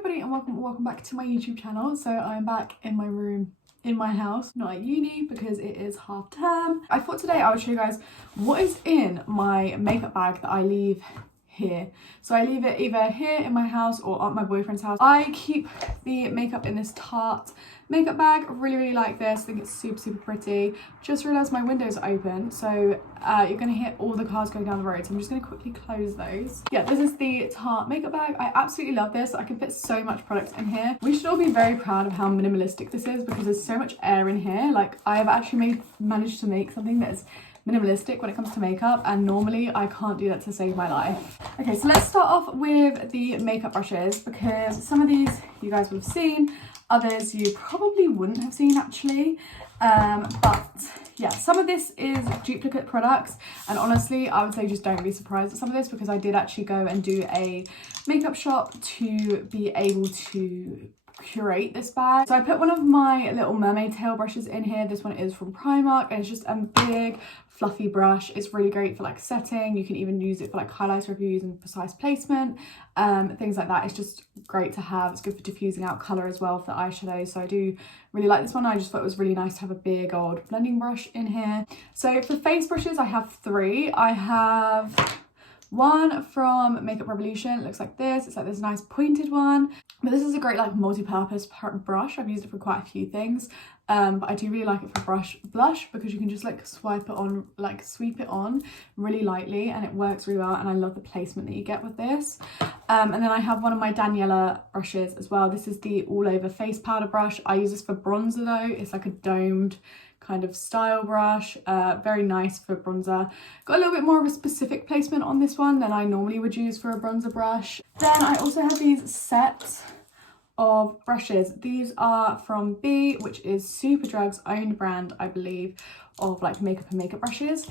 everybody and welcome back to my YouTube channel. So I'm back in my room in my house, not at uni because it is half term. I thought today I would show you guys what is in my makeup bag that I leave here. So I leave it either here in my house or at my boyfriend's house. I keep the makeup in this Tarte makeup bag. Really like this. I think it's super pretty. Just realized my windows are open, so you're gonna hear all the cars going down the road, so I'm just gonna quickly close those. Yeah, this is the Tarte makeup bag. I absolutely love this. I can fit so much product in here. We should all be very proud of how minimalistic this is because there's so much air in here. Like, I have actually managed to make something that is minimalistic when it comes to makeup, and normally I can't do that to save my life. Okay, so let's start off with the makeup brushes because some of these you guys would have seen, others you probably wouldn't have seen actually. But yeah, some of this is duplicate products, and honestly I would say just don't be surprised at some of this because I did actually go and do a makeup shop to be able to curate this bag. So I put one of my little mermaid tail brushes in here. This one is from Primark and it's just a big fluffy brush. It's really great for like setting. You can even use it for like highlighter if you're using precise placement, things like that. It's just great to have. It's good for diffusing out colour as well for the eyeshadow. So I do really like this one. I just thought it was really nice to have a big old blending brush in here. So for face brushes I have three. I have one from Makeup Revolution. It looks like this. It's like this nice pointed one, but this is a great like multi-purpose brush. I've used it for quite a few things, but I do really like it for blush because you can just like sweep it on really lightly and it works really well, and I love the placement that you get with this. And then I have one of my Daniela brushes as well. This is the all over face powder brush. I use this for bronzer though. It's like a domed kind of style brush, very nice for bronzer. Got a little bit more of a specific placement on this one than I normally would use for a bronzer brush. Then I also have these sets of brushes. These are from B, which is Superdrug's own brand, I believe, of like makeup and makeup brushes.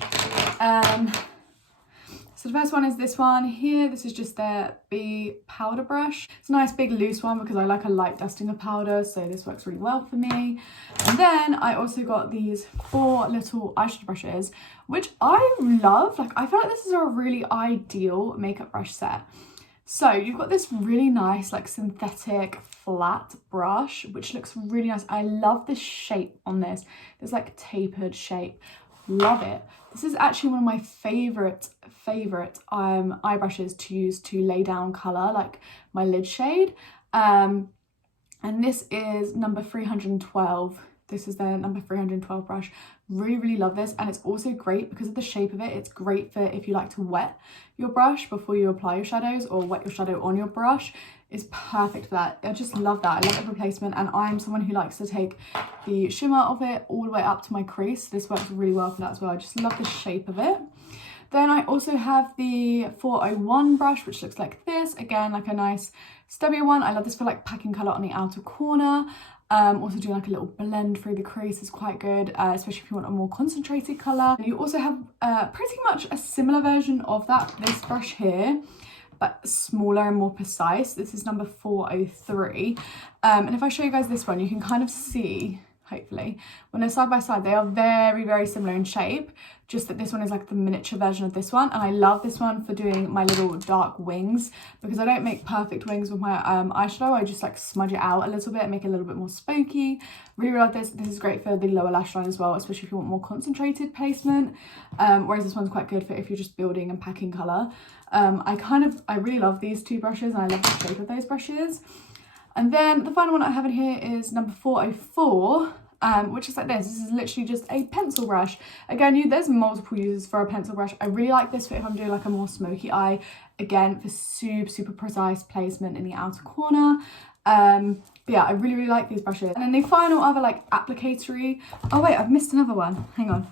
So the first one is this one here. This is just their B powder brush. It's a nice big loose one because I like a light dusting of powder, so this works really well for me. And then I also got these 4 little eyeshadow brushes, which I love. Like, I feel like this is a really ideal makeup brush set. So you've got this really nice like synthetic flat brush, which looks really nice. I love the shape on this. There's like tapered shape. Love it. This is actually one of my favorite eye brushes to use to lay down color, like my lid shade. And this is number 312. This is the number 312 brush. Really love this, and it's also great because of the shape of it. It's great for if you like to wet your brush before you apply your shadows, or wet your shadow on your brush. It's perfect for that. I just love that. I love the replacement, and I'm someone who likes to take the shimmer of it all the way up to my crease. This works really well for that as well. I just love the shape of it. Then I also have the 401 brush, which looks like this. Again, like a nice stubby one. I love this for like packing colour on the outer corner. Also doing like a little blend through the crease is quite good, especially if you want a more concentrated colour. You also have pretty much a similar version of this brush here, but smaller and more precise. This is number 403. And if I show you guys this one, you can kind of see, hopefully, when they're side by side, they are very similar in shape, just that this one is like the miniature version of this one. And I love this one for doing my little dark wings because I don't make perfect wings with my eyeshadow. I just like smudge it out a little bit and make it a little bit more smoky. Really love this. This is great for the lower lash line as well, especially if you want more concentrated placement, whereas this one's quite good for if you're just building and packing colour. I really love these two brushes, and I love the shape of those brushes. And then the final one I have in here is number 404, which is like this. This is literally just a pencil brush. Again, there's multiple uses for a pencil brush. I really like this for if I'm doing like a more smoky eye. Again, for super precise placement in the outer corner. But yeah, I really like these brushes. And then the final other like applicatory. Oh wait, I've missed another one. Hang on.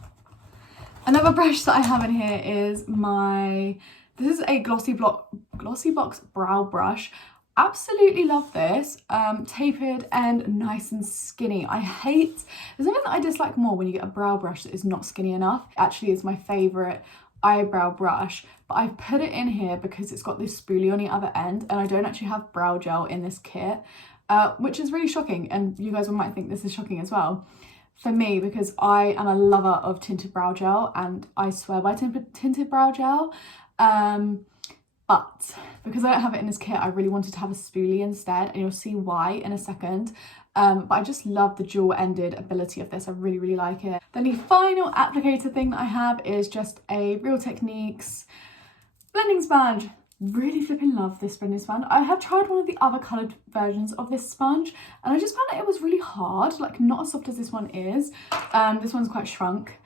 Another brush that I have in here is this is a Glossy Box brow brush. Absolutely love this. Tapered and nice and skinny. There's something that I dislike more when you get a brow brush that is not skinny enough. It actually is my favourite eyebrow brush, but I've put it in here because it's got this spoolie on the other end, and I don't actually have brow gel in this kit, which is really shocking, and you guys might think this is shocking as well for me because I am a lover of tinted brow gel and I swear by tinted brow gel. But because I don't have it in this kit, I really wanted to have a spoolie instead, and you'll see why in a second. But I just love the dual-ended ability of this. I really, really like it. Then the final applicator thing that I have is just a Real Techniques blending sponge. Really flipping love this blending sponge. I have tried one of the other coloured versions of this sponge, and I just found that it was really hard, like not as soft as this one is. This one's quite shrunk.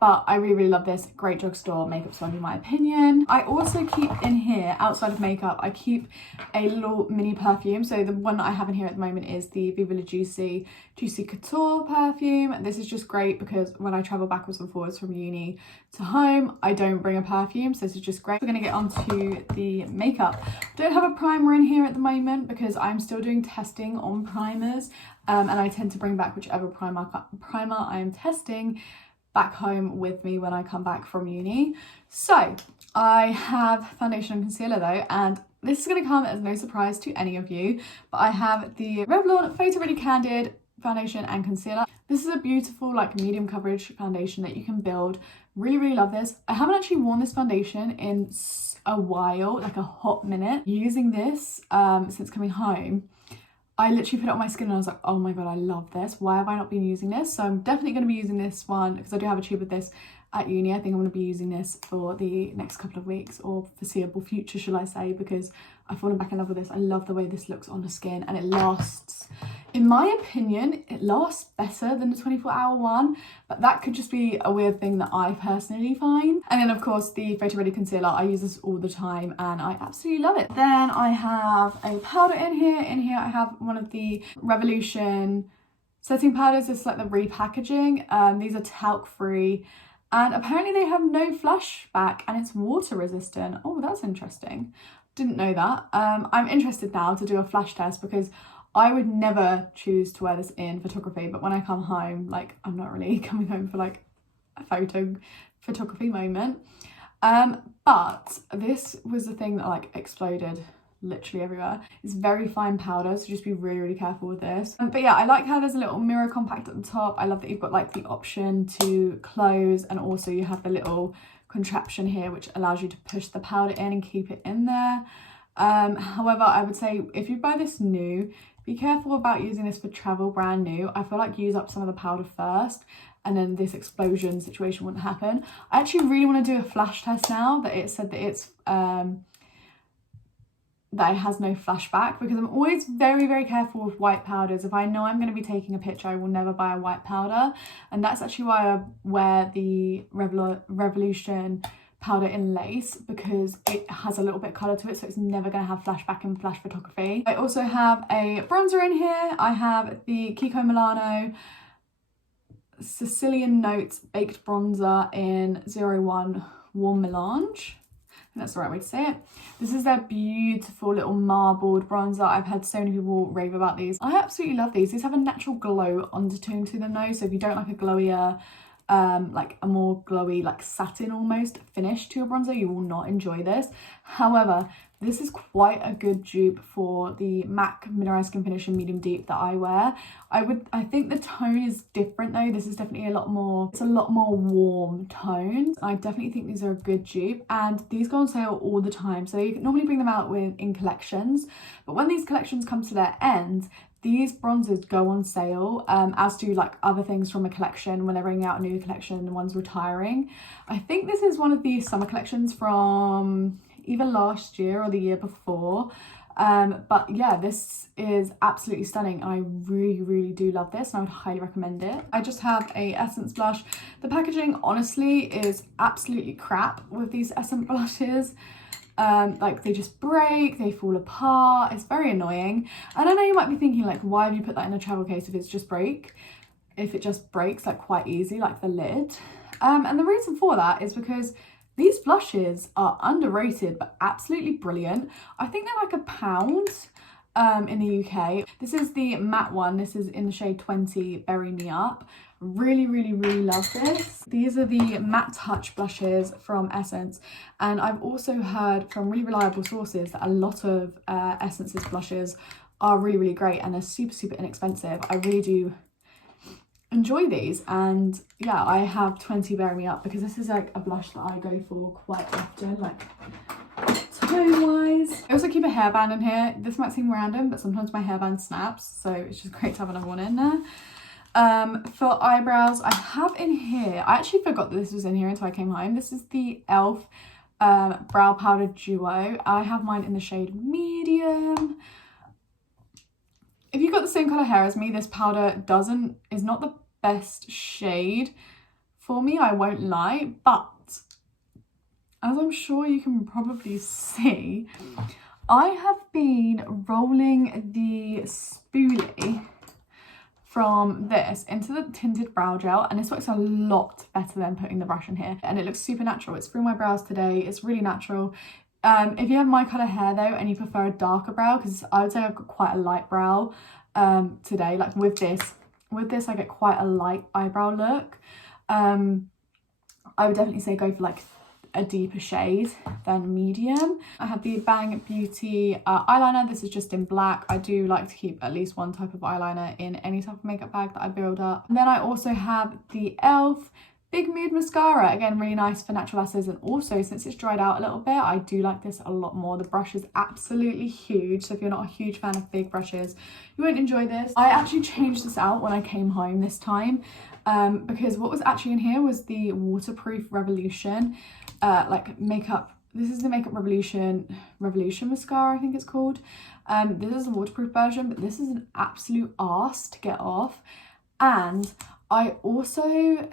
But I really, really love this. Great drugstore makeup sponge in my opinion. I also keep in here, outside of makeup, I keep a little mini perfume. So the one that I have in here at the moment is the Viva La Juicy Couture perfume. This is just great because when I travel backwards and forwards from uni to home, I don't bring a perfume. So this is just great. We're gonna get onto the makeup. I don't have a primer in here at the moment because I'm still doing testing on primers. And I tend to bring back whichever primer I am testing back home with me when I come back from uni. So I have foundation and concealer though, and this is going to come as no surprise to any of you, but I have the Revlon Photo Ready Candid foundation and concealer. This is a beautiful like medium coverage foundation that you can build. Really, really love this. I haven't actually worn this foundation in a while, like a hot minute. Using this since coming home, I literally put it on my skin and I was like, oh my god, I love this. Why have I not been using this? So I'm definitely going to be using this one because I do have a tube of this at uni. I think I'm going to be using this for the next couple of weeks, or foreseeable future, shall I say, because I've fallen back in love with this. I love the way this looks on the skin, and it lasts, in my opinion, it lasts better than the 24-hour one, but that could just be a weird thing that I personally find. And then of course the Photo Ready Concealer, I use this all the time and I absolutely love it. Then I have a powder in here. In here I have one of the Revolution setting powders. This is like the repackaging. These are talc free, and apparently they have no flashback and it's water resistant. Oh, that's interesting. Didn't know that. I'm interested now to do a flash test because I would never choose to wear this in photography, but when I come home, like I'm not really coming home for like a photography moment. But this was the thing that like exploded literally everywhere. It's very fine powder, so just be really, really careful with this. But yeah, I like how there's a little mirror compact at the top. I love that you've got like the option to close, and also you have the little contraption here which allows you to push the powder in and keep it in there. However, I would say if you buy this new, be careful about using this for travel brand new. I feel like use up some of the powder first, and then this explosion situation wouldn't happen. I actually really want to do a flash test now that it said that it's that it has no flashback, because I'm always very, very careful with white powders. If I know I'm going to be taking a picture, I will never buy a white powder, and that's actually why I wear the Revolution powder in lace, because it has a little bit of colour to it, so it's never going to have flashback in flash photography. I also have a bronzer in here. I have the Kiko Milano Sicilian Notes Baked Bronzer in 01 Warm Melange. I think that's the right way to say it. This is their beautiful little marbled bronzer. I've had so many people rave about these. I absolutely love these. These have a natural glow undertone to them though, so if you don't like a glowier, like a more glowy, like satin almost finish to your bronzer, you will not enjoy this. However, this is quite a good dupe for the MAC Mineralized Skin Finish in Medium Deep that I wear. I think the tone is different though. This is definitely it's a lot more warm toned. I definitely think these are a good dupe, and these go on sale all the time. So they normally bring them out in collections, but when these collections come to their end, these bronzers go on sale, as do like other things from a collection when they're bringing out a new collection and one's retiring. I think this is one of the summer collections from either last year or the year before. But yeah, this is absolutely stunning, and I really, really do love this, and I would highly recommend it. I just have a Essence blush. The packaging honestly is absolutely crap with these Essence blushes. Like they just break, they fall apart, it's very annoying. And I know you might be thinking like, why have you put that in a travel case if it just breaks like quite easy, like the lid. And the reason for that is because these blushes are underrated but absolutely brilliant. I think they're like £1 in the UK. This is the matte one. This is in the shade 20 Bury Me Up. Really, really, really love this. These are the Matte Touch blushes from Essence, and I've also heard from really reliable sources that a lot of Essence's blushes are really, really great, and they're super, super inexpensive. I really do enjoy these, and yeah, I have 20 Bury Me Up because this is like a blush that I go for quite often. Like tone wise. I also keep a hairband in here. This might seem random, but sometimes my hairband snaps, so it's just great to have another one in there. For eyebrows, I have in here, I actually forgot that this was in here until I came home. This is the e.l.f. Brow Powder Duo. I have mine in the shade medium. If you've got the same colour hair as me, this powder is not the best shade for me, I won't lie, but as I'm sure you can probably see, I have been rolling the spoolie from this into the tinted brow gel, and this works a lot better than putting the brush in here, and it looks super natural. It's through my brows today. It's really natural. If you have my colour hair though and you prefer a darker brow, because I would say I've got quite a light brow today, like with this I get quite a light eyebrow look. I would definitely say go for like a deeper shade than medium. I have the Bang Beauty eyeliner. This is just in black. I do like to keep at least one type of eyeliner in any type of makeup bag that I build up. And then I also have the e.l.f. Big Mood Mascara. Again, really nice for natural lashes, and also since it's dried out a little bit, I do like this a lot more. The brush is absolutely huge, so if you're not a huge fan of big brushes, you won't enjoy this. I actually changed this out when I came home this time, because what was actually in here was the Waterproof Revolution makeup. This is the Makeup Revolution mascara, I think it's called. This is a waterproof version, but this is an absolute arse to get off. And I also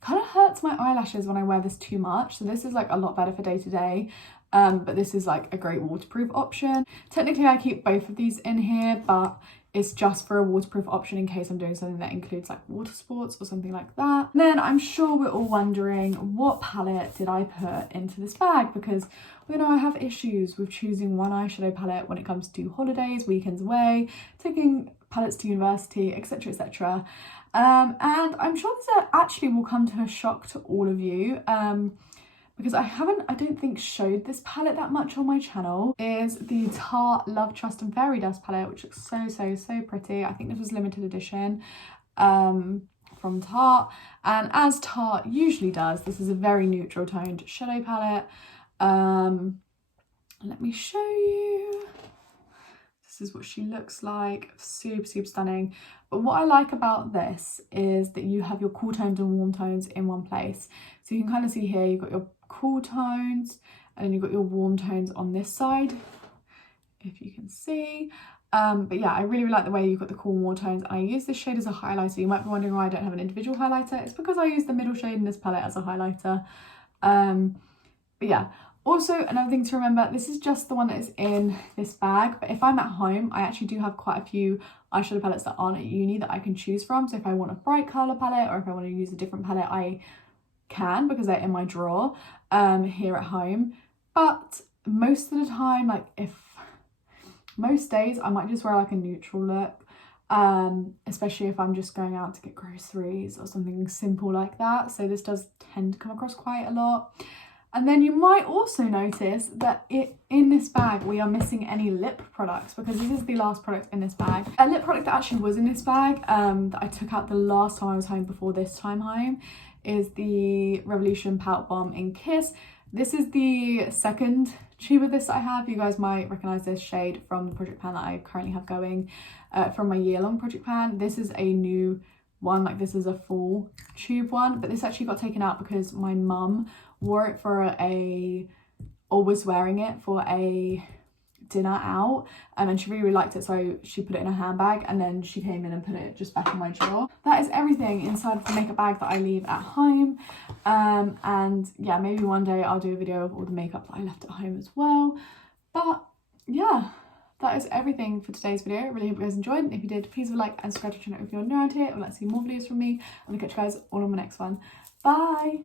kind of hurts my eyelashes when I wear this too much, so this is like a lot better for day to day. But this is like a great waterproof option. Technically I keep both of these in here, but it's just for a waterproof option in case I'm doing something that includes like water sports or something like that. And then I'm sure we're all wondering, what palette did I put into this bag? Because we know I have issues with choosing one eyeshadow palette when it comes to holidays, weekends away, taking palettes to university, etc, etc. And I'm sure this actually will come to a shock to all of you, because I don't think showed this palette that much on my channel, is the Tarte Love, Trust and Fairy Dust palette, which looks so pretty. I think this was limited edition from Tarte, and as Tarte usually does, this is a very neutral toned shadow palette. Let me show you. This is what she looks like. Super stunning. But what I like about this is that you have your cool tones and warm tones in one place. So you can kind of see here, you've got your cool tones and then you've got your warm tones on this side, if you can see. But yeah, I really like the way you've got the cool warm tones. I use this shade as a highlighter. You might be wondering why I don't have an individual highlighter. It's because I use the middle shade in this palette as a highlighter. But yeah. Also, another thing to remember, this is just the one that is in this bag, but if I'm at home, I actually do have quite a few eyeshadow palettes that aren't at uni that I can choose from. So if I want a bright colour palette, or if I want to use a different palette, I can, because they're in my drawer here at home. But most of the time, most days, I might just wear like a neutral look, especially if I'm just going out to get groceries or something simple like that. So this does tend to come across quite a lot. And then you might also notice that in this bag we are missing any lip products, because this is the last product in this bag. A lip product that actually was in this bag that I took out the last time I was home before this time home is the Revolution Pout Bomb in Kiss. This is the second tube of this that I have. You guys might recognise this shade from the project pan that I currently have going from my year-long project pan. This is a new one, like this is a full tube one, but this actually got taken out because my mum wore it was wearing it for a dinner out, and she really liked it, so she put it in her handbag, and then she came in and put it just back in my drawer. That is everything inside of the makeup bag that I leave at home. And yeah, maybe one day I'll do a video of all the makeup that I left at home as well. But yeah, that is everything for today's video. I really hope you guys enjoyed, and if you did, please leave a like and subscribe to the channel if you're new around here and would like to see more videos from me. I'm gonna catch you guys all on my next one. Bye!